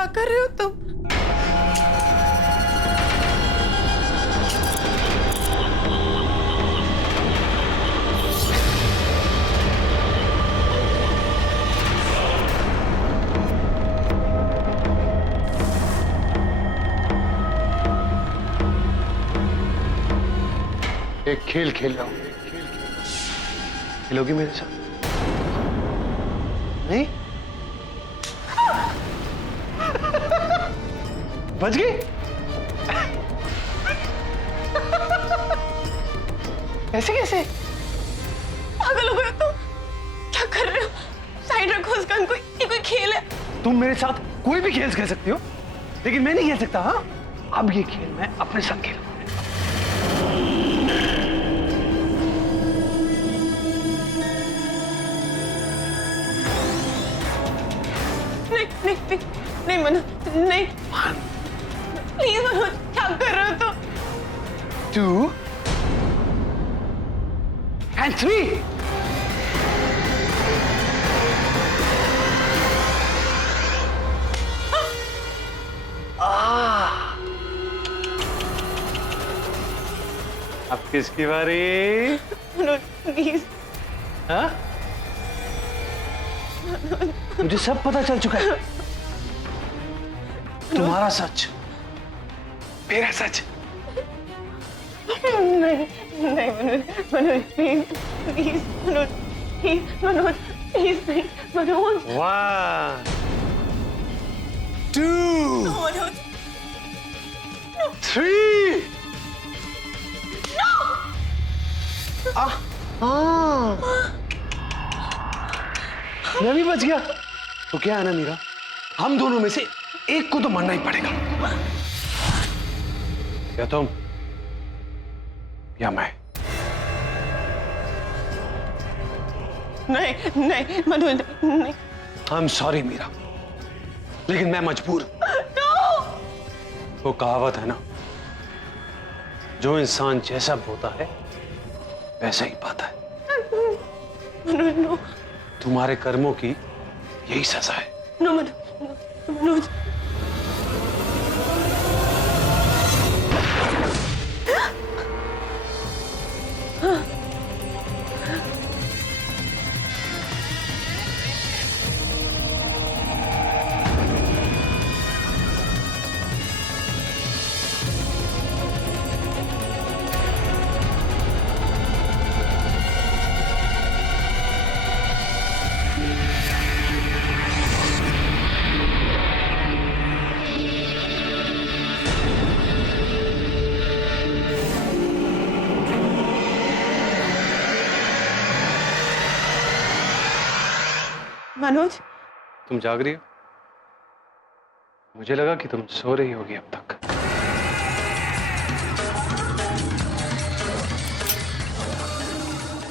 क्या कर रहे हो तुम? एक खेल खेल रहा हूं। खेलोगी मेरे साथ? नहीं? बच गई? ऐसे कैसे? पागल हो गए तुम? क्या कर रहे हो? साइड रखो उस गन को, ये कोई खेल है? तुम मेरे साथ कोई भी खेल खेल सकती हो, लेकिन मैं नहीं खेल सकता। हाँ, अब ये खेल मैं अपने साथ खेलूंगा। नहीं नहीं नहीं नहीं मनोज, नहीं प्लीज मनोज, क्या कर रहे हो तुम? 2 and 3। अब किसकी बारी? मनोज प्लीज। हाँ? मुझे सब पता चल चुका है। तुम्हारा सच, मेरा सच। नहीं नहीं Manoj, Manoj please please Manoj, please Manoj, please नहीं मनोज। 1 2 मनोज 3। मैं भी बच गया। तो क्या है ना मीरा, हम दोनों में से एक को तो मरना ही पड़ेगा। या तुम या मैं। नहीं नहीं मनोज नहीं। आई एम सॉरी मीरा, लेकिन मैं मजबूर हूं। वो कहावत है ना, जो इंसान जैसा बोता है वैसा ही पाता है। मनोज नो। तुम्हारे कर्मों की यही सजा है। नो मनोज, मनोज। मनोज तुम जाग रही हो? मुझे लगा कि तुम सो रही होगी अब तक।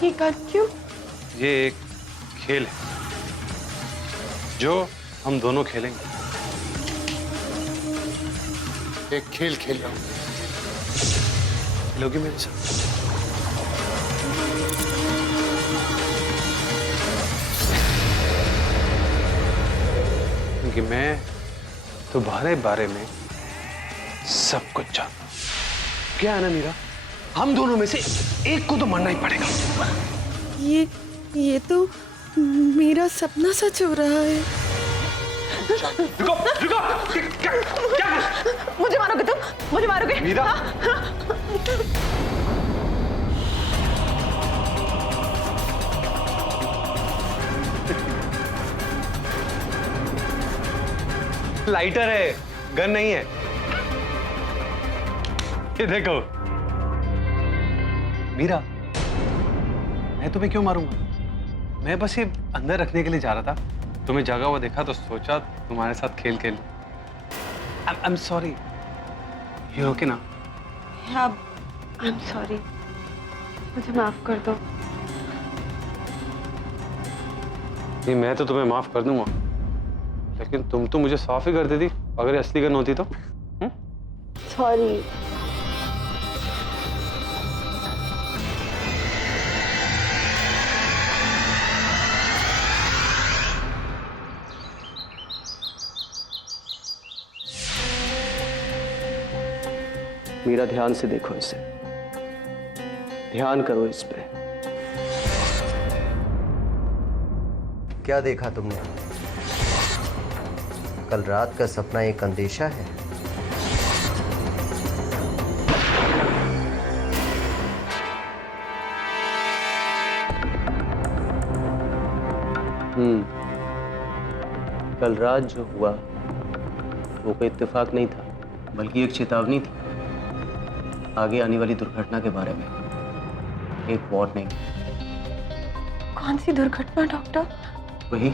ये कर क्यों? ये एक खेल है जो हम दोनों खेलेंगे। एक खेल खेल रहा हूं। खेलोगी मेरे साथ? क्योंकि मैं तुम्हारे बारे में सब कुछ जानता हूं। क्या है ना मीरा, हम दोनों में से एक को तो मरना ही पड़ेगा। ये तो मेरा सपना सच हो रहा है। रुको रुको, क्या मुझे मारोगे तुम? मुझे मारोगे? मीरा? लाइटर है, गन नहीं है। ये देखो मीरा, मैं तुम्हें क्यों मारूंगा? मैं बस ये अंदर रखने के लिए जा रहा था। तुम्हें जागा हुआ देखा तो सोचा तुम्हारे साथ खेल खेल। I am sorry. ये ओके ना? आई एम सॉरी, मुझे माफ कर दो। नहीं, मैं तो तुम्हें माफ कर दूंगा, लेकिन तुम तो मुझे साफ ही कर देती अगर ये असली गन होती तो। सॉरी। मीरा, ध्यान से देखो इसे, ध्यान करो इस पे। क्या देखा तुमने? कल रात का सपना एक अंदेशा है? कल रात जो हुआ वो कोई इत्तेफाक नहीं था, बल्कि एक चेतावनी थी आगे आने वाली दुर्घटना के बारे में, एक वार्निंग। कौन सी दुर्घटना डॉक्टर? वही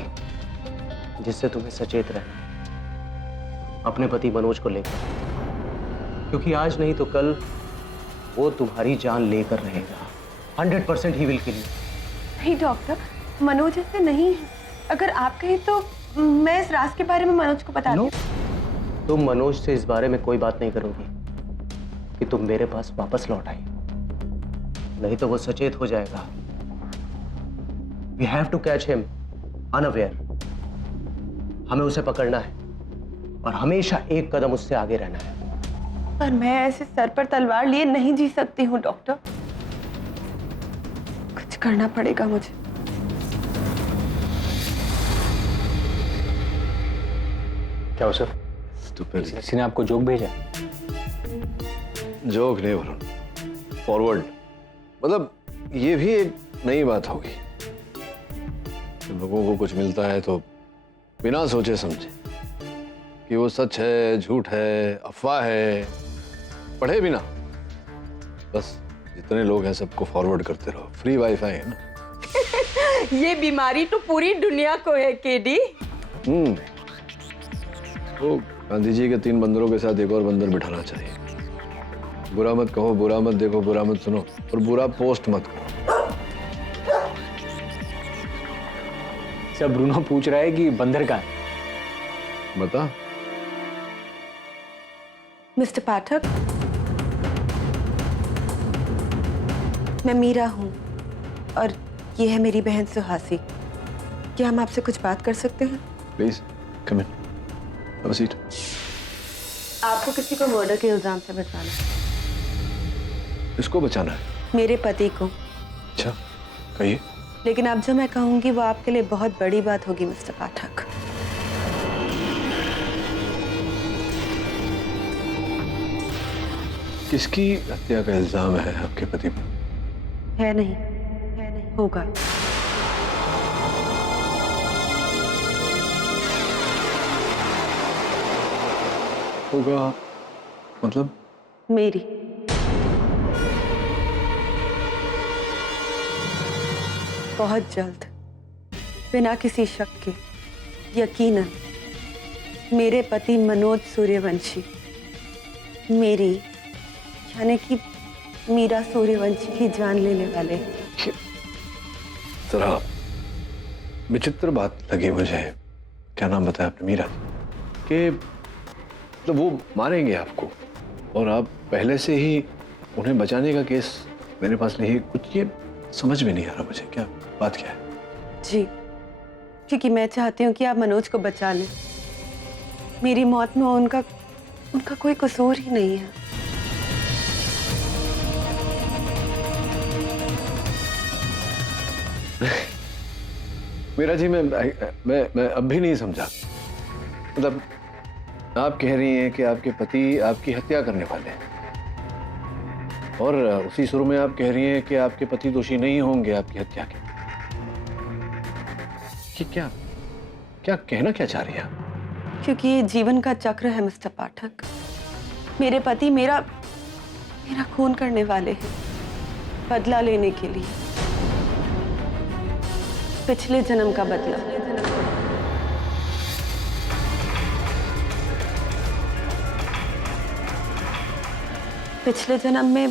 जिससे तुम्हें सचेत रहना अपने पति मनोज को लेकर, क्योंकि आज नहीं तो कल वो तुम्हारी जान लेकर रहेगा। 100% ही विल किल यू। नहीं डॉक्टर, मनोज ऐसे नहीं है। अगर आप कहें तो मैं इस राज के बारे में मनोज को बता दूं। तुम मनोज से इस बारे में कोई बात नहीं करोगी कि तुम मेरे पास वापस लौट आई, नहीं तो वो सचेत हो जाएगा। We have to catch him unaware। हमें उसे पकड़ना है और हमेशा एक कदम उससे आगे रहना है। पर मैं ऐसे सर पर तलवार लिए नहीं जी सकती हूँ डॉक्टर, कुछ करना पड़ेगा मुझे। क्या हो सर? किसी ने आपको जोक भेजा? जोक नहीं वरुण, फॉरवर्ड। मतलब ये भी एक नई बात होगी। जब लोगों को कुछ मिलता है तो बिना सोचे समझे कि वो सच है, झूठ है, अफवाह है, पढ़े बिना बस जितने लोग हैं सबको फॉरवर्ड करते रहो। फ्री वाईफाई है ना। ये बीमारी तो पूरी दुनिया को है केडी। तो गांधी जी के 3 बंदरों के साथ एक और बंदर बिठाना चाहिए। बुरा मत कहो, बुरा मत देखो, बुरा मत सुनो और बुरा पोस्ट मत करो। सर ब्रूनो पूछ रहा है कि बंदर का है। बता। मिस्टर पाठक, मैं मीरा हूँ और ये है मेरी बहन सुहासी। क्या हम आपसे कुछ बात कर सकते हैं? Please come in, have a seat. आपको किसी को मर्डर के इल्जाम से बचाना है। इसको बचाना है? मेरे पति को। अच्छा, कहिए। लेकिन अब जो मैं कहूंगी वो आपके लिए बहुत बड़ी बात होगी मिस्टर पाठक। किसकी हत्या का इल्जाम है आपके पति पर? है नहीं, होगा। होगा मतलब? मेरी। बहुत जल्द, बिना किसी शक के, यकीनन मेरे पति मनोज सूर्यवंशी मेरी यानी कि मीरा सूर्यवंशी की जान लेने वाले। जरा विचित्र बात लगी मुझे। क्या नाम बताया आपने? मीरा के तो वो मारेंगे आपको और आप पहले से ही उन्हें बचाने का केस मेरे पास नहीं। कुछ ये समझ में नहीं आ रहा मुझे, क्या बात क्या है? जी, क्योंकि मैं चाहती हूँ कि आप मनोज को बचा लें। मेरी मौत में उनका कोई कसूर ही नहीं है। मीरा जी, मैं अब भी नहीं समझा। मतलब आप कह रही हैं कि आपके पति आपकी हत्या करने वाले हैं और उसी सुर में आप कह रही हैं कि आपके पति दोषी नहीं होंगे आपकी हत्या के। कि क्या कहना क्या चाह रही हैं आप? क्योंकि ये जीवन का चक्र है मिस्टर पाठक। मेरे पति मेरा खून करने वाले हैं, बदला लेने के लिए। पिछले जन्म का बदला। पिछले जन्म में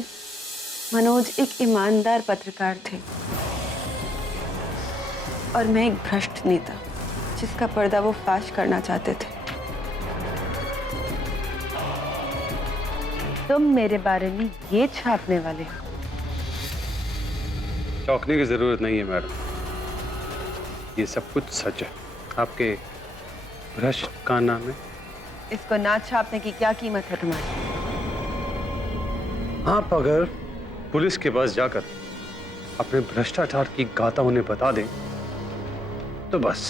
मनोज एक ईमानदार पत्रकार थे और मैं एक भ्रष्ट नेता जिसका पर्दा वो फाश करना चाहते थे। तुम मेरे बारे में ये छापने वाले हो? चौंकने की जरूरत नहीं है मैडम, ये सब कुछ सच है। आपके भ्रष्ट का नाम है। इसको ना छापने की क्या कीमत है तुम्हारी? आप अगर पुलिस के पास जाकर अपने भ्रष्टाचार की गाथा उन्हें बता दें तो बस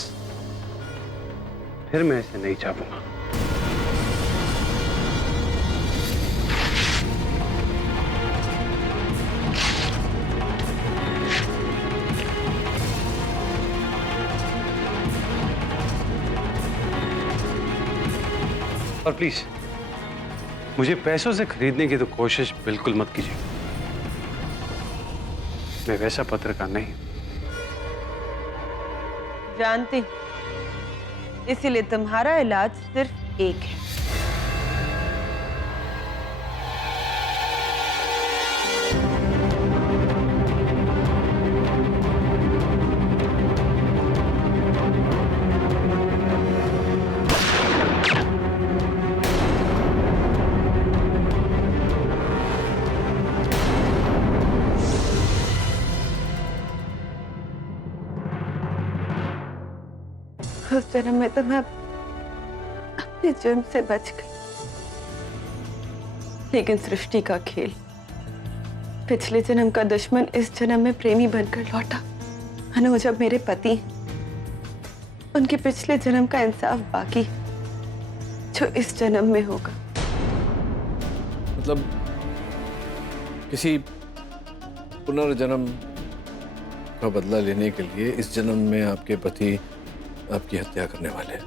फिर मैं इसे नहीं छापूंगा। और प्लीज मुझे पैसों से खरीदने की तो कोशिश बिल्कुल मत कीजिए। मैं वैसा पत्रकार नहीं हूं। जानती हूं, इसीलिए तुम्हारा इलाज सिर्फ एक है। उस जन्म में तो मैं अपने जुर्म से बच गई, लेकिन सृष्टि का खेल, पिछले जन्म का दुश्मन इस जन्म में प्रेमी बनकर लौटा। मनोज अब मेरे पति हैं। उनके पिछले जन्म का इंसाफ बाकी है, जो इस जन्म में होगा। मतलब किसी पुनर्जन्म का बदला लेने के लिए इस जन्म में आपके पति आपकी हत्या करने वाले हैं,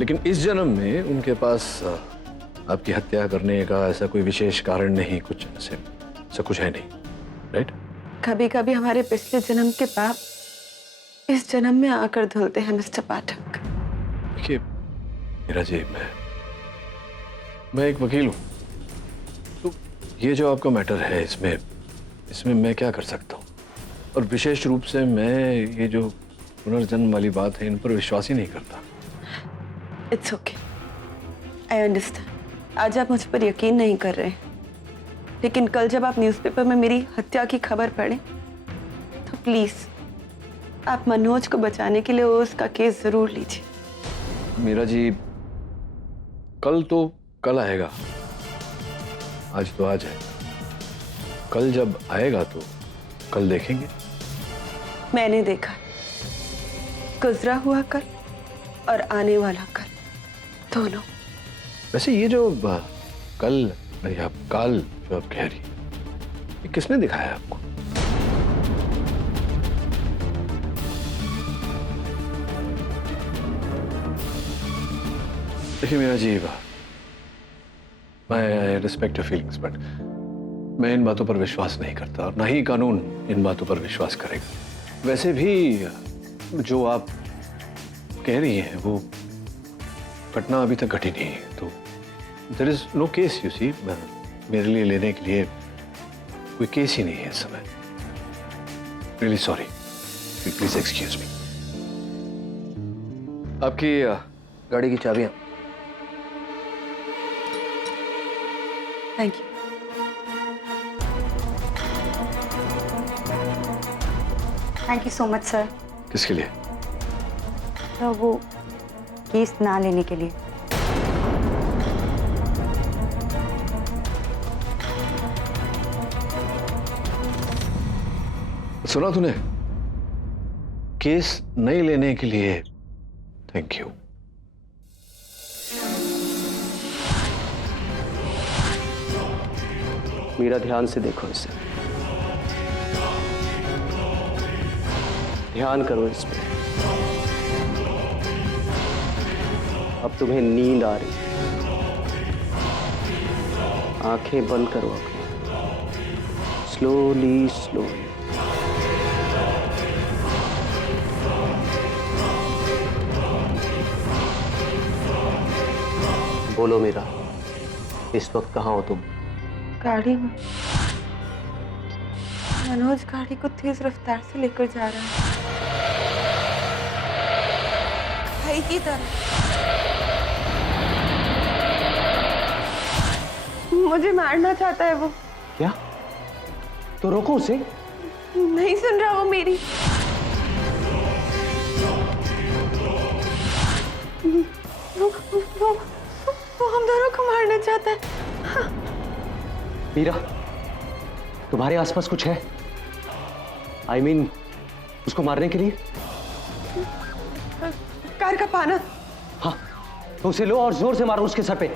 लेकिन इस जन्म में उनके पास आपकी हत्या करने का ऐसा कोई विशेष कारण नहीं, कुछ ऐसा कुछ है नहीं, राइट? कभी कभी हमारे पिछले जन्म के पाप इस जन्म में आकर धुलते हैं मिस्टर पाठक। देखिए मीरा जी, मैं एक वकील हूं, तो ये जो आपका मैटर है इसमें मैं क्या कर सकता हूँ? और विशेष रूप से मैं ये जो पुनर्जन्म वाली बात है इन पर विश्वास ही नहीं करता। It's okay, I understand. आज आप मुझ पर यकीन नहीं कर रहे हैं, लेकिन कल जब आप न्यूज़पेपर में मेरी हत्या की खबर पढ़े तो प्लीज आप मनोज को बचाने के लिए उसका केस जरूर लीजिए। मीरा जी, कल तो कल आएगा, आज तो आज है। कल जब आएगा तो कल देखेंगे। मैंने देखा गुजरा हुआ कल और आने वाला कल दोनों। वैसे ये जो कल या काल जो आप कह रही हैं, ये किसने दिखाया आपको? देखिए मीरा जी, मैं रिस्पेक्ट योर फीलिंग्स, बट मैं इन बातों पर विश्वास नहीं करता और ना ही कानून इन बातों पर विश्वास करेगा। वैसे भी जो आप कह रही हैं वो घटना अभी तक घटी नहीं है, तो there is no case, you see. मेरे लिए लेने के लिए कोई केस ही नहीं है इस समय। Really sorry, please excuse me. आपकी गाड़ी की चाबियां। Thank you. Thank you so much sir. किसके लिए? तो वो केस ना लेने के लिए। सुना तूने? केस नहीं लेने के लिए थैंक यू। मीरा, ध्यान से देखो इसे, ध्यान करो इस पे। अब तुम्हें नींद आ रही, आंखें बंद करो अपनी, स्लोली स्लोली। बोलो मीरा, इस वक्त कहाँ हो तुम? गाड़ी में। मनोज गाड़ी को तेज रफ्तार से लेकर जा रहा है, भाई की तरह। मुझे मारना चाहता है वो। क्या? तो रोको उसे। नहीं सुन रहा वो मेरी। वो हम दोनों को मारना चाहता है। मीरा, तुम्हारे आसपास कुछ है? I mean, उसको मारने के लिए? कार का पाना। हाँ, तो उसे लो और जोर से मारो उसके सर पे।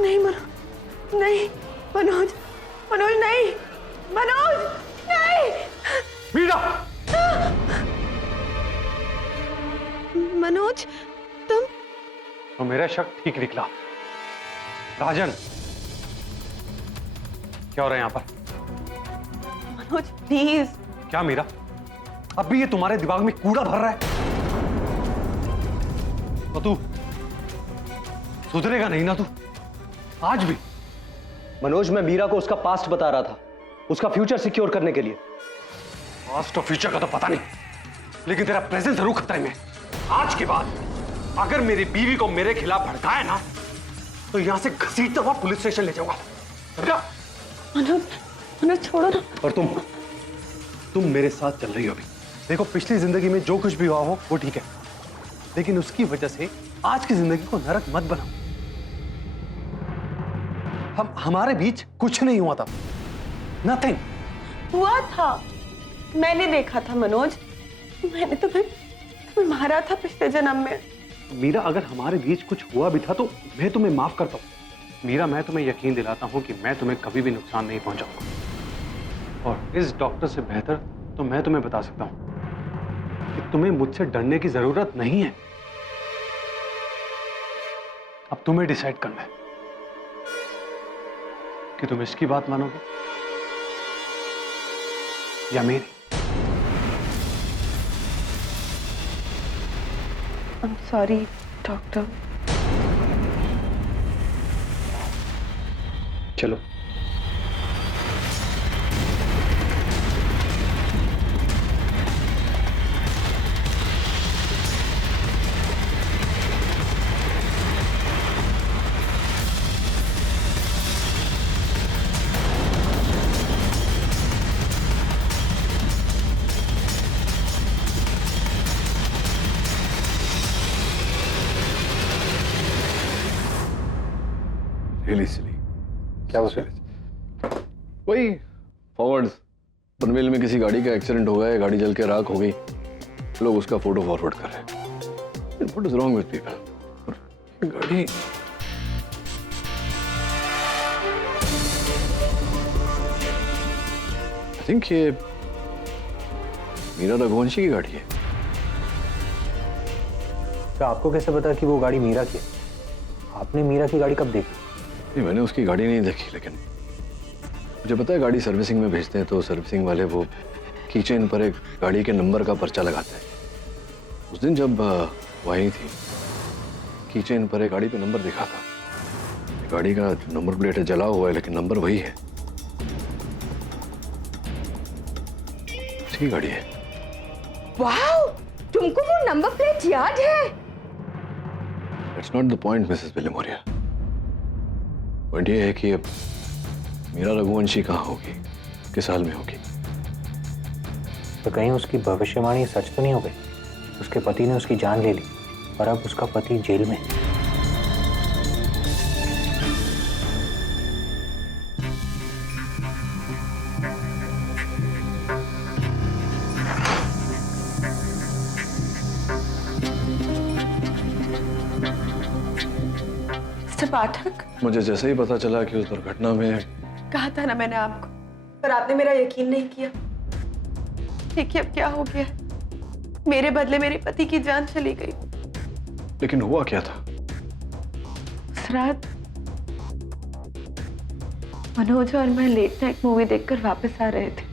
नहीं नहीं मनोज, मनोज नहीं, मनोज नहीं। मीरा! मनोज, तुम? तो मेरा शक ठीक निकला। राजन, क्या हो रहा है यहाँ पर? मनोज प्लीज। क्या मीरा, अब भी ये तुम्हारे दिमाग में कूड़ा भर रहा है? तो तू सुधरेगा नहीं ना तू? आज भी? मनोज, मैं मीरा को उसका पास्ट बता रहा था, उसका फ्यूचर सिक्योर करने के लिए। पास्ट और फ्यूचर का तो पता नहीं, लेकिन तेरा प्रेजेंट जरूर खतरे में। आज के बाद अगर मेरी बीवी को मेरे खिलाफ भड़काया ना, तो यहां से घसीटता हुआ पुलिस स्टेशन ले जाऊंगा। समझा? मनोज, मनोज छोड़ो ना। और तुम मेरे साथ चल रही हो अभी। देखो, पिछली जिंदगी में जो कुछ भी हुआ हो वो ठीक है, लेकिन उसकी वजह से आज की जिंदगी को नरक मत बनाओ। हमारे बीच कुछ नहीं हुआ था, नथिंग। हुआ था, मैंने देखा था मनोज, मैंने तुम्हें मारा था पिछले जन्म में। मीरा, अगर हमारे बीच कुछ हुआ भी था तो मैं तुम्हें माफ करता हूं। मीरा, मैं तुम्हें यकीन दिलाता हूं कि मैं तुम्हें कभी भी नुकसान नहीं पहुंचाऊंगा। और इस डॉक्टर से बेहतर तो मैं तुम्हें बता सकता हूं कि तुम्हें मुझसे डरने की जरूरत नहीं है। अब तुम्हें डिसाइड करना है कि तुम इसकी बात मानोगे या मेरी। I'm sorry, doctor. चलो। रियली सिली। क्या हो सर? वही फॉरवर्ड, पनवेल में किसी गाड़ी का एक्सीडेंट हो गया, गाड़ी जल के राख हो गई, लोग उसका फोटो फॉरवर्ड कर रहे हैं। What is wrong with people? गाड़ी आई थिंक ये मीरा रघुवंशी की गाड़ी है। तो आपको कैसे पता कि वो गाड़ी मीरा की है? आपने मीरा की गाड़ी कब देखी? नहीं, मैंने उसकी गाड़ी नहीं देखी, लेकिन मुझे पता है गाड़ी सर्विसिंग में भेजते हैं तो सर्विसिंग वाले वो कीचेन पर एक गाड़ी के नंबर का पर्चा लगाते हैं। उस दिन जब वो आई थी, कीचेन पर एक गाड़ी पे नंबर दिखा था। गाड़ी का नंबर प्लेट जला हुआ है, लेकिन नंबर वही है। उसकी गाड़ी है। वाओ, तुमको वो नंबर प्लेट याद है? That's not the point, Mrs Vilimoria. Point ये है कि अब मीरा रघुवंशी कहाँ होगी, किस हाल में होगी। तो कहीं उसकी भविष्यवाणी सच तो नहीं हो गई? उसके पति ने उसकी जान ले ली और अब उसका पति जेल में। मिस्टर पाठक, मुझे जैसे ही पता चला कि उस दुर्घटना में, कहा था ना मैंने आपको, पर आपने मेरा यकीन नहीं किया। देखिए अब क्या हो गया, मेरे बदले मेरे पति की जान चली गई। लेकिन हुआ क्या था? उस रात मनोज और मैं लेट नाइट मूवी देखकर वापस आ रहे थे।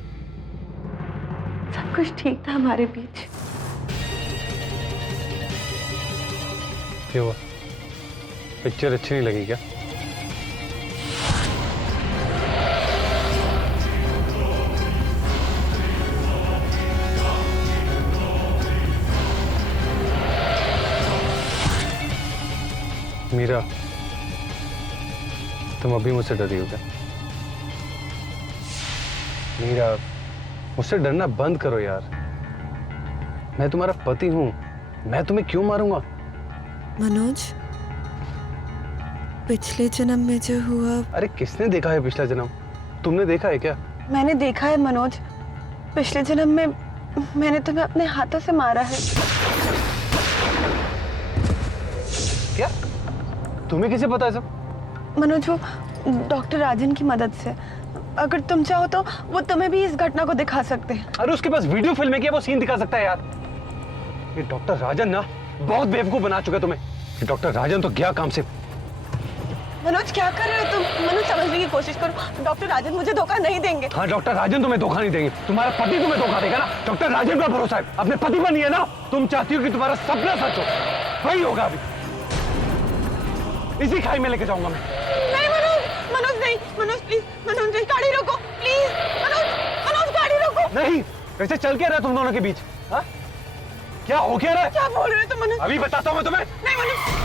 सब कुछ ठीक था हमारे बीच। क्या हुआ? पिक्चर अच्छी नहीं लगी क्या? मीरा, तुम अभी मुझसे डरी हो क्या? मीरा, मुझसे डरना बंद करो यार। मैं तुम्हारा पति हूं, मैं तुम्हें क्यों मारूंगा? मनोज, पिछले जन्म में जो हुआ। अरे किसने देखा है पिछला जन्म? तुमने देखा है क्या? मैंने देखा है मनोज, पिछले जन्म में मैंने तुम्हें अपने हाथों से मारा है। क्या? तुम्हें कैसे पता है सब? मनोज, वो डॉक्टर राजन की मदद से। अगर तुम चाहो तो वो तुम्हें भी इस घटना को दिखा सकते हैं। अरे उसके पास वीडियो फिल्म है क्या? वो सीन दिखा सकता है यार। ये डॉक्टर राजन ना बहुत बेवकूफ बना चुका है तुम्हें। ये डॉक्टर राजन तो गया काम से। मनोज क्या कर रहे हो तुम? मनोज समझने की कोशिश करो, डॉक्टर राजन मुझे धोखा नहीं देंगे। हाँ, डॉक्टर राजन तुम्हें धोखा नहीं देंगे। तुम्हारा पति तुम्हें धोखा देगा ना। डॉक्टर राजन का भरोसा है, अपने पति पर नहीं है ना। तुम चाहती हो कि तुम्हारा सपना सच हो, वही होगा अभी। इसी खाई में लेके जाऊंगा मैं। नहीं मनोज, मनोज नहीं, मनोज प्लीज, मनोज नहीं, गाड़ी रोको प्लीज, मनोज, मनोज गाड़ी रोको। नहीं, वैसे चल क्या रहा है तुम दोनों के बीच? हाँ? क्या हो क्या रहा है? क्या बोल रहे हो तुम मनोज? अभी बताता हूँ मैं तुम्हें। नहीं मनोज।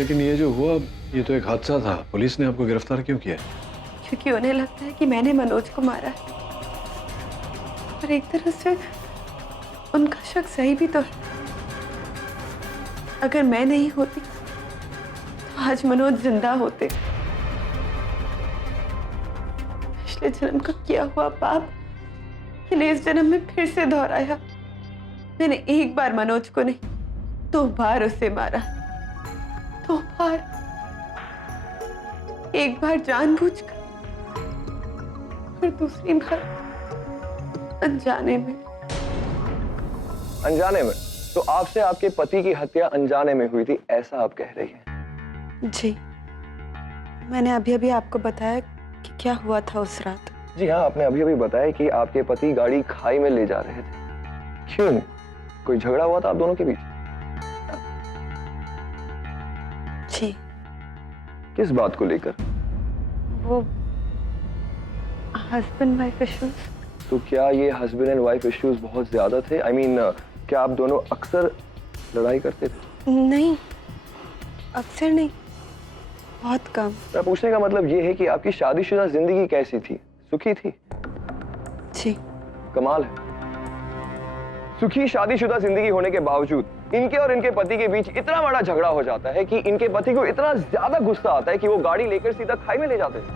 लेकिन ये जो हुआ, ये तो एक हादसा था। पुलिस ने आपको गिरफ्तार क्यों किया? क्योंकि उन्हें लगता है कि मैंने मनोज को मारा है, और एक तरह से उनका शक सही भी तो है। अगर मैं नहीं होती तो आज मनोज जिंदा होते। पिछले जन्म का किया हुआ पाप मैंने इस जन्म में फिर से दोहराया। मैंने एक बार मनोज को नहीं, 2 बार उसे मारा। 2 बार, एक बार जानबूझकर और दूसरी बार अनजाने में। अनजाने में? तो आपसे आपके पति की हत्या अनजाने में हुई थी, ऐसा आप कह रही हैं? जी, मैंने अभी अभी आपको बताया कि क्या हुआ था उस रात। जी हाँ, आपने अभी अभी बताया कि आपके पति गाड़ी खाई में ले जा रहे थे। क्यों? कोई झगड़ा हुआ था आप दोनों के बीच? जी। किस बात को लेकर? वो हस्बैंड वाइफ इश्यूज। तो क्या ये हस्बैंड एंड वाइफ इश्यूज बहुत ज्यादा थे? I mean, क्या आप दोनों अक्सर लड़ाई करते थे? नहीं, अक्सर नहीं, बहुत कम। मेरा पूछने का मतलब ये है कि आपकी शादीशुदा जिंदगी कैसी थी? सुखी थी? जी। कमाल है। सुखी शादीशुदा जिंदगी होने के बावजूद इनके और इनके पति के बीच इतना बड़ा झगड़ा हो जाता है कि इनके पति को इतना ज्यादा गुस्सा आता है कि वो गाड़ी लेकर सीधा खाई में ले जाते हैं।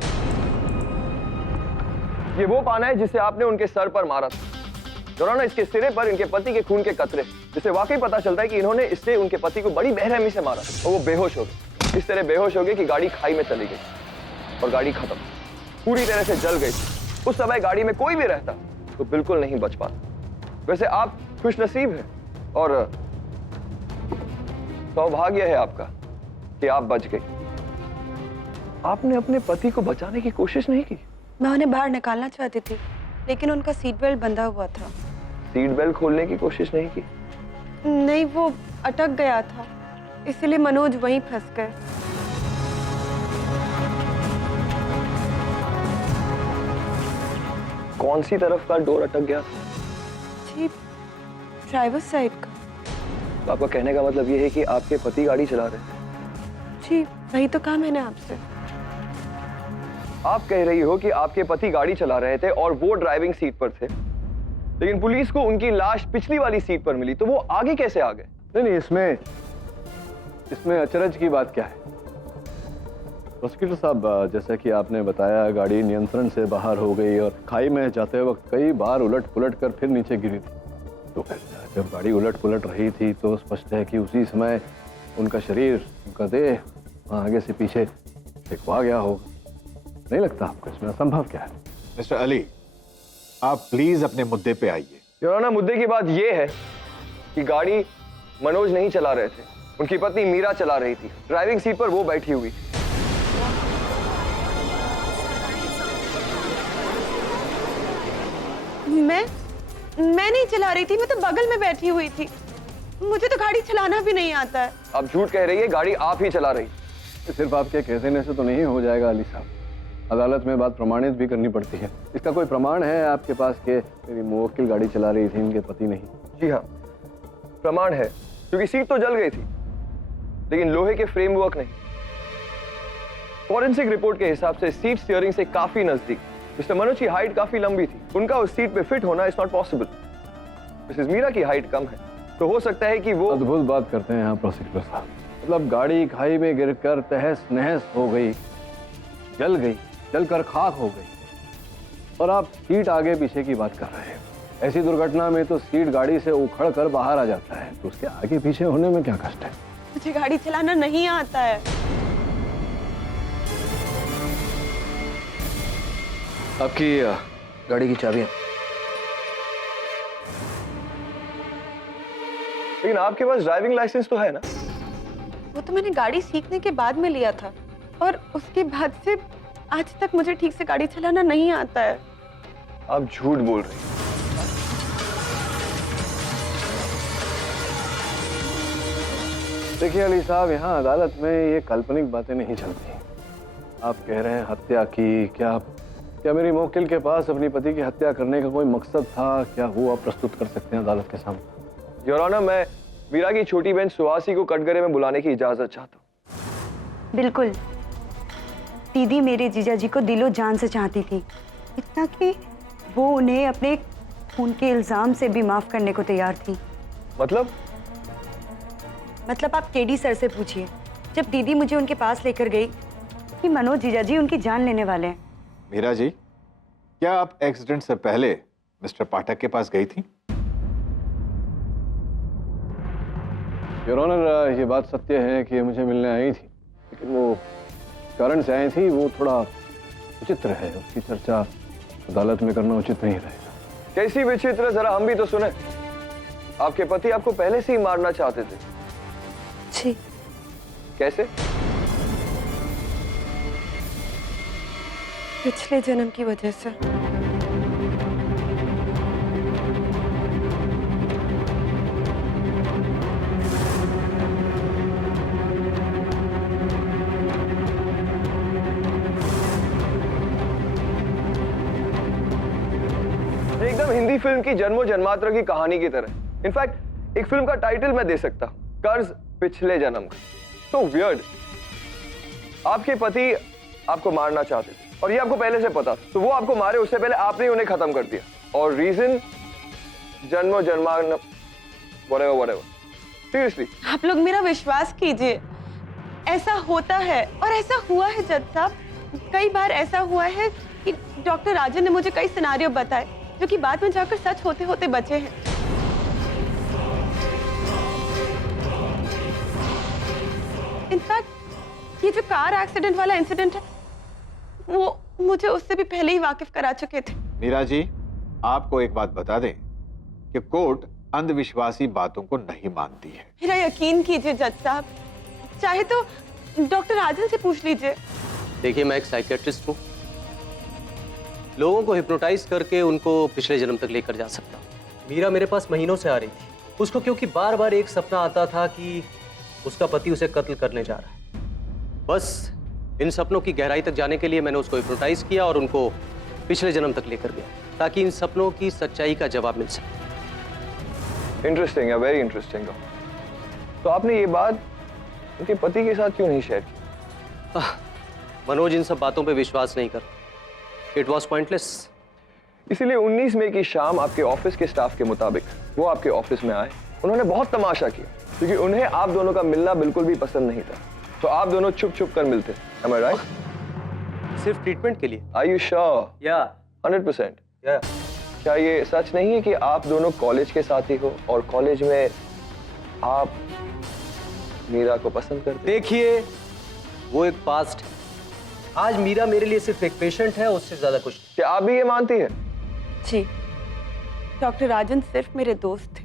ये वो पाना है जिसे आपने उनके सर पर मारा था। ना इसके सिरे पर इनके पति के खून के कतरे, जिससे वाकई पता चलता है कि इन्होंने इससे उनके पति को बड़ी बेरहमी से मारा और वो बेहोश हो गए। इस तरह बेहोश हो गए कि गाड़ी खाई में चली गई और गाड़ी खत्म, पूरी तरह से जल गई। उस समय गाड़ी में कोई भी रहता तो बिल्कुल नहीं बच पाता। वैसे आप खुशनसीब हैं और सौभाग्य है आपका कि आप बच गई। आपने अपने पति को बचाने की कोशिश नहीं की? मैं उन्हें बाहर निकालना चाहती थी, लेकिन उनका सीट बेल्ट बंधा हुआ था। सीट बेल्ट खोलने की कोशिश नहीं की? नहीं, वो अटक गया था, इसलिए मनोज वहीं फंस गए। कौन सी तरफ का डोर अटक गया? जी, ड्राइवर साइड का। तो आपका कहने का मतलब ये है कि आपके पति गाड़ी चला रहे थे? जी, वही तो कहा मैंने आपसे। आप कह रही हो कि आपके पति गाड़ी चला रहे थे और वो ड्राइविंग सीट पर थे, लेकिन पुलिस को उनकी लाश पिछली वाली सीट पर मिली, तो वो आगे कैसे आ गए? नहीं, इसमें अचरज की बात क्या है? प्रोसिक्यूटर साहब, जैसा कि आपने बताया, गाड़ी नियंत्रण से बाहर हो गई और खाई में जाते वक्त कई बार उलट पुलट कर फिर नीचे गिरी थी। तो जब गाड़ी उलट पुलट रही थी तो स्पष्ट है कि उसी समय उनका शरीर, उनका देह आगे से पीछे फेंकवा गया होगा। नहीं लगता आपको इसमें असंभव क्या है? मिस्टर अली, आप प्लीज अपने मुद्दे पे आइए। योर ऑनर, मुद्दे की बात यह है कि गाड़ी मनोज नहीं चला रहे थे, उनकी पत्नी मीरा चला रही थी। ड्राइविंग सीट पर वो बैठी हुई थी। मैं नहीं चला रही थी, मैं तो बगल में बैठी हुई थी। मुझे तो गाड़ी चलाना भी नहीं आता है। आप झूठ कह रही है, गाड़ी आप ही चला रही। सिर्फ आपके कह देने से तो नहीं हो जाएगा अली साहब, अदालत में बात प्रमाणित भी करनी पड़ती है। इसका कोई प्रमाण है आपके पास कि मेरी मुवक्किल गाड़ी चला रही थी, इनके पति नहीं? जी हाँ, प्रमाण है, क्योंकि सीट तो जल गई थी लेकिन लोहे के फ्रेमवर्क नहीं। फॉरेंसिक रिपोर्ट के हिसाब से सीट स्टीयरिंग से काफी नजदीक। मिस्टर मनोज की हाइट काफी लंबी थी, उनका उस सीट पे फिट होना is not possible. Mrs Meera की हाइट कम है, तो हो सकता है कि वो अद्भुत बात करते हैं यहाँ प्रोसिक्यूटर साहब। मतलब गाड़ी खाई में गिरकर तहस नहस हो गई, जलकर खाक हो गई, और आप सीट आगे पीछे की बात कर रहे हैं। ऐसी दुर्घटना में तो सीट गाड़ी से उखड़ कर बाहर आ जाता है, तो उसके आगे पीछे होने में क्या कष्ट है? मुझे गाड़ी चलाना नहीं आता है। आपकी गाड़ी की चाबियां। लेकिन आपके पास ड्राइविंग लाइसेंस तो है ना? वो तो मैंने गाड़ी सीखने के बाद में लिया था, और उसके बाद से आज तक मुझे ठीक से गाड़ी चलाना नहीं आता है। आप झूठ बोल रही हैं। देखिए अली साहब, यहाँ अदालत में ये काल्पनिक बातें नहीं चलती। आप कह रहे हैं हत्या की, क्या मेरी मुवक्किल के पास अपनी पति की हत्या करने का कोई मकसद था? क्या वो आप प्रस्तुत कर सकते हैं अदालत के सामने? योर ऑनर, मैं मीरा की छोटी बहन सुहासी को कटघरे में बुलाने की इजाजत चाहता हूँ। बिल्कुल, दीदी मेरे जीजा जी को दिलो जान से चाहती थी, इतना कि वो उन्हें अपने खून के इल्जाम से भी माफ करने को तैयार थी। मतलब आप केडी सर से पूछिए। जब दीदी मुझे उनके पास लेकर गई कि मनोज जीजा जी उनकी जान लेने वाले हैं। मीरा जी, क्या आप एक्सीडेंट से पहले मिस्टर पाठक के पास गई थी? योर ऑनर, ये बात सत्य है कि मुझे मिलने आई थी, लेकिन वो कारण से आई थी, वो थोड़ा विचित्र है, उसकी चर्चा अदालत में करना उचित नहीं रहेगा। कैसी विचित्र, जरा हम भी तो सुने। आपके पति आपको पहले से ही मारना चाहते थे। जी। कैसे? पिछले जन्म की वजह से। एकदम हिंदी फिल्म की जन्मों जन्मांतर की कहानी की तरह। इनफैक्ट एक फिल्म का टाइटल मैं दे सकता हूं, कर्ज पिछले जन्म का। तो वियर्ड। आपके पति आपको मारना चाहते थे और ये आपको पहले से पता था, तो वो आपको मारे उससे पहले आपने ही उन्हें खत्म कर दिया। और रीजन जन्मों जन्मांतर whatever। सीरियसली आप लोग मेरा विश्वास कीजिए, ऐसा होता है और ऐसा हुआ है जज साहब। कई बार ऐसा हुआ है कि डॉक्टर राजन ने मुझे कई सिनारियो बताए जो कि बाद में जाकर सच होते होते बचे हैं। इनफैक्ट ये जो कार एक्सीडेंट वाला इंसिडेंट है, वो मुझे उससे भी पहले ही वाकिफ करा चुके थे। मीरा जी, आपको एक बात बता दें कि कोर्ट अंधविश्वासी बातों को नहीं मानती है। मेरा यकीन कीजिए जज साहब, चाहे तो डॉक्टर राजन से पूछ लीजिए। देखिए, मैं एक साइकियाट्रिस्ट हूँ, लोगों को हिप्नोटाइज करके उनको पिछले जन्म तक लेकर जा सकता हूँ। मीरा मेरे पास महीनों से आ रही थी, उसको क्योंकि बार बार एक सपना आता था कि उसका पति उसे कत्ल करने जा रहा है। बस इन सपनों की गहराई तक जाने के लिए मैंने उसको हिप्नोटाइज किया और उनको पिछले जन्म तक लेकर गया, ताकि इन सपनों की सच्चाई का जवाब मिल सके। इंटरेस्टिंग है, वेरी इंटरेस्टिंग। तो आपने ये बात उनके पति के साथ क्यों नहीं शेयर की? मनोज इन सब बातों पे विश्वास नहीं करता। It was pointless. इसीलिए 19 मई की शाम आपके ऑफिस के स्टाफ के मुताबिक वो आपके ऑफिस में आए। उन्होंने बहुत तमाशा किया, क्योंकि उन्हें आप दोनों का मिलना बिल्कुल भी पसंद नहीं था। तो आप दोनों छुप छुप कर मिलते। Am I right? सिर्फ ट्रीटमेंट के लिए। Are you sure? या 100%? या क्या ये सच नहीं है कि आप दोनों कॉलेज के साथी हो और कॉलेज में आप मीरा को पसंद करते? देखिए, वो एक पास्ट है, आज मीरा मेरे लिए सिर्फ एक पेशेंट है, उससे ज्यादा कुछ नहीं। क्या आप भी ये मानती हैं? जी, डॉक्टर राजन सिर्फ मेरे दोस्त थे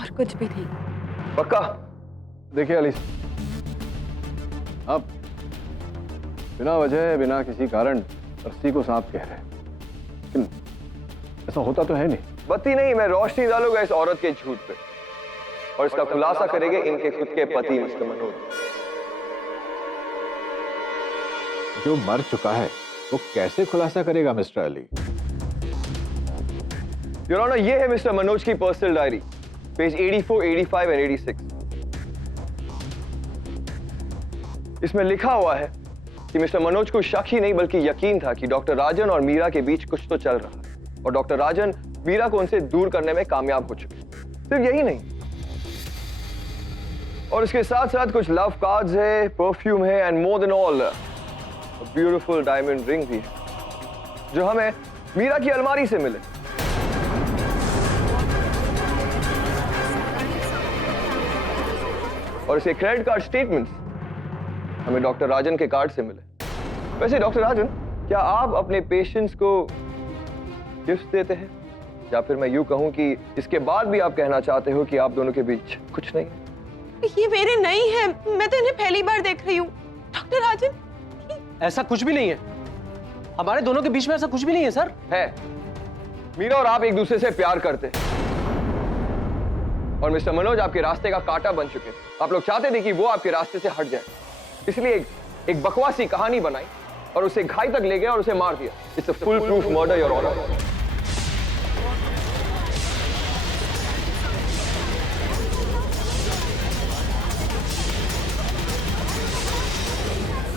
और कुछ भी नहीं। पक्का? देखिए अली, आप बिना वजह, बिना किसी कारण रस्सी को सांप कह रहे हैं, लेकिन ऐसा होता तो है नहीं। बत्ती नहीं, मैं रोशनी डालूंगा इस औरत के झूठ पे और इसका खुलासा करेंगे इनके खुद के पति मिस्टर मनोज। जो मर चुका है वो कैसे खुलासा करेगा मिस्टर अली? योर ऑनर, ये है मिस्टर मनोज की पर्सनल डायरी, पेज 84, 85 और 86। इसमें लिखा हुआ है कि मिस्टर मनोज को शक ही नहीं बल्कि यकीन था कि डॉक्टर राजन और मीरा के बीच कुछ तो चल रहा है और डॉक्टर राजन मीरा को उनसे दूर करने में कामयाब हो चुके। सिर्फ यही नहीं, और इसके साथ साथ कुछ लव कार्ड्स है, परफ्यूम है and more than all beautiful diamond ring भी है जो हमें मीरा की अलमारी से मिले। और इसके क्रेडिट कार्ड स्टेटमेंट्स हमें डॉक्टर राजन के कार्ड से मिले। वैसे डॉक्टर राजन, क्या आप अपने पेशेंट्स को गिफ्ट देते हैं, या फिर मैं यूं कहूं कि इसके बाद भी आप कहना चाहते हो कि आप दोनों के बीच कुछ नहीं है? ये मेरे नहीं है, मैं तो इन्हें पहली बार देख रही हूँ। डॉक्टर राजन, ऐसा कुछ भी नहीं है, हमारे दोनों के बीच में ऐसा कुछ भी नहीं है सर। है। मीरा और आप एक दूसरे से प्यार करते हैं और मिस्टर मनोज आपके रास्ते का कांटा बन चुके थे। आप लोग चाहते थे कि वो आपके रास्ते से हट जाए, इसलिए एक बकवासी कहानी बनाई और उसे घाई तक ले गए और उसे मार दिया। It's a full proof murder your honour.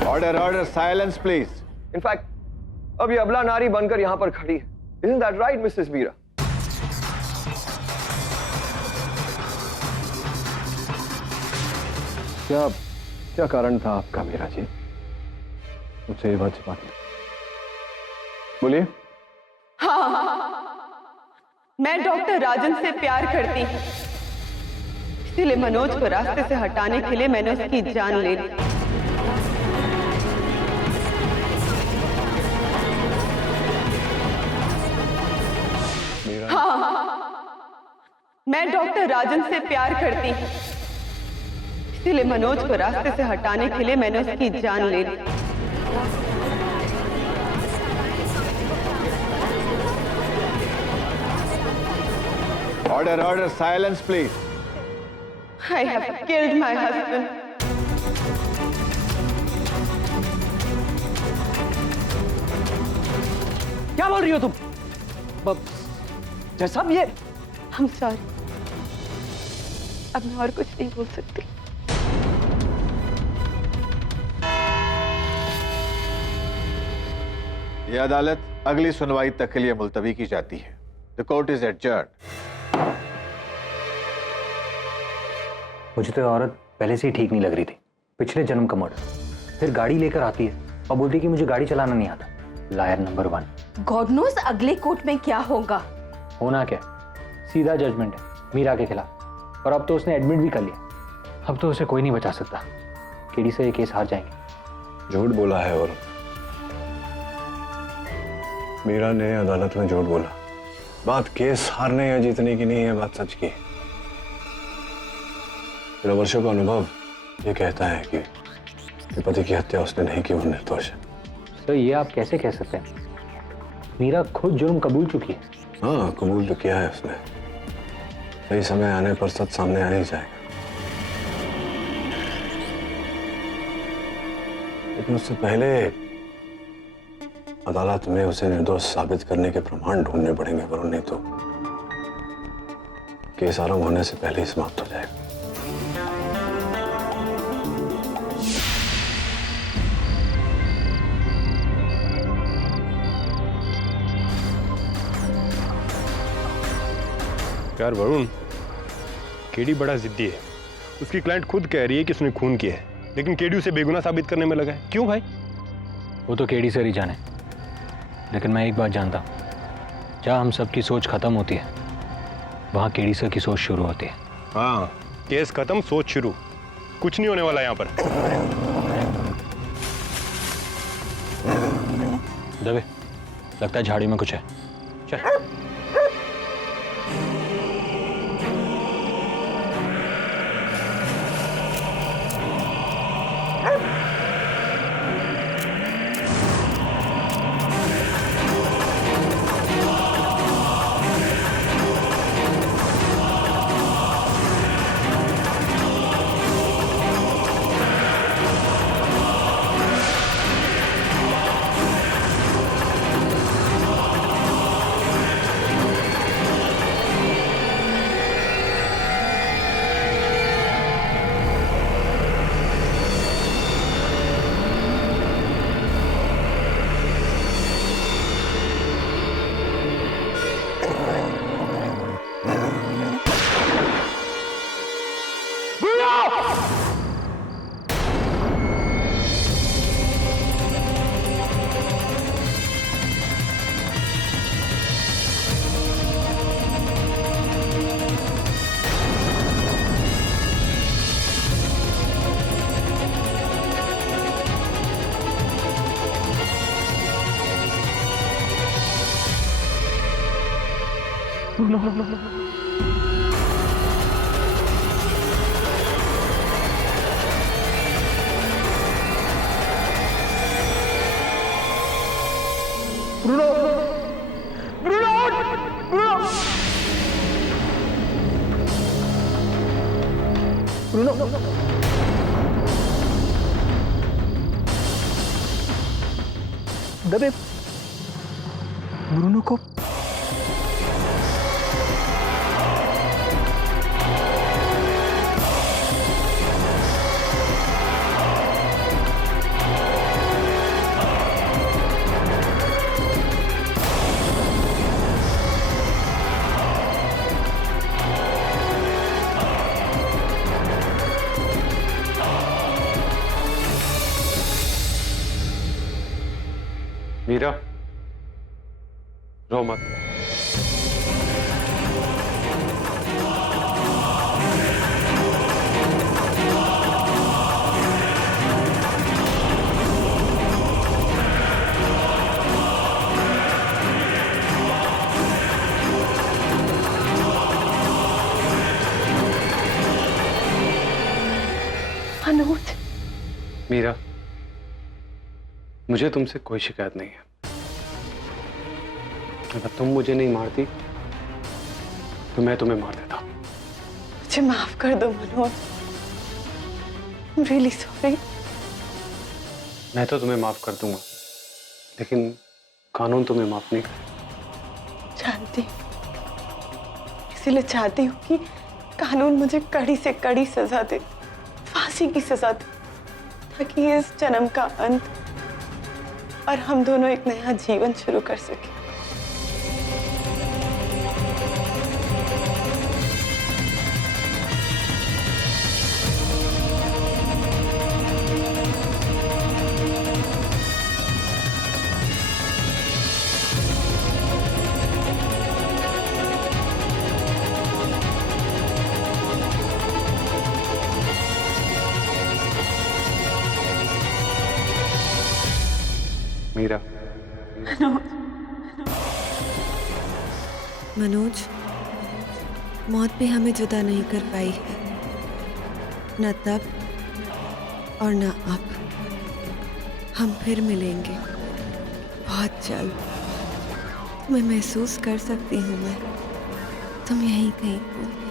Order order, silence please. In fact अब ये अबला नारी बनकर यहां पर खड़ी है। Isn't that right, Mrs Meera? क्या कारण था आपका मीरा जी, मुझसे ये बात छिपाने? बोलिए। मैं डॉक्टर राजन से प्यार करती हूँ, इसीलिए मनोज को रास्ते से हटाने के लिए मैंने उसकी जान ले ली। मैं डॉक्टर राजन से प्यार करती हूँ, इसीलिए मनोज को रास्ते से हटाने के लिए मैंने उसकी जान ले ली। Order order, silence please. I have killed my husband. क्या बोल रही हो तुम? जैसा भी ये, I'm sorry. अब मैं और कुछ नहीं बोल सकती। ये अदालत अगली सुनवाई तक के लिए मुलतवी की जाती है। The court is adjourned. मुझे तो ये औरत पहले से ही ठीक नहीं लग रही थी। पिछले जन्म का मर्डर, फिर गाड़ी लेकर आती है और बोलती है कि मुझे गाड़ी चलाना नहीं आता। Liar number 1। गॉड नोस अगले कोर्ट में क्या होगा। होना क्या, सीधा जजमेंट है मीरा के खिलाफ, और अब तो उसने एडमिट भी कर लिया। अब तो उसे कोई नहीं बचा सकता। केडी से ये केस हार जाएंगे। झूठ बोला है और मीरा ने अदालत में झूठ बोला। बात केस हारने या जीतने की नहीं है, बात सच की है। मेरा वर्षों का अनुभव ये कहता है कि पति की हत्या उसने नहीं की, वो निर्दोष है। तो ये आप कैसे कह सकते हैं? मीरा खुद जुर्म कबूल चुकी है। हाँ, कबूल तो किया है उसने। सही समय आने पर सच सामने आ ही जाएगा। लेकिन उससे पहले अदालत में उसे निर्दोष साबित करने के प्रमाण ढूंढने पड़ेंगे, वरना नहीं तो केस आरंभ होने से पहले ही समाप्त हो जाएगा। यार वरुण, केडी बड़ा जिद्दी है। उसकी क्लाइंट खुद कह रही है कि उसने खून किया है, लेकिन केडी उसे बेगुनाह साबित करने में लगा है। क्यों भाई? वो तो केडी सर ही जाने, लेकिन मैं एक बात जानता हूँ, जहाँ हम सबकी सोच खत्म होती है वहाँ केडी सर की सोच शुरू होती है। हाँ, केस खत्म सोच शुरू। कुछ नहीं होने वाला यहाँ पर। दबे, लगता है झाड़ी में कुछ है। चल। दबे, ब्रूनो को मीरा, रो मत। मनोज, मीरा, मुझे तुमसे कोई शिकायत नहीं है। अगर तुम मुझे नहीं मारती तो मैं तुम्हें मार देता। मुझे माफ कर दो मनोज। I'm really sorry। मैं तो तुम्हें माफ कर दूंगा, लेकिन कानून तुम्हें माफ नहीं करे। जानती हूँ, इसीलिए चाहती हूँ कि कानून मुझे कड़ी से कड़ी सजा दे, फांसी की सजा दे, ताकि इस जन्म का अंत और हम दोनों एक नया जीवन शुरू कर सकें। मीरा, मनोज, मौत भी हमें जुदा नहीं कर पाई है, न तब और न अब। हम फिर मिलेंगे बहुत जल्द। मैं महसूस कर सकती हूँ, मैं तुम यहीं कहीं हो।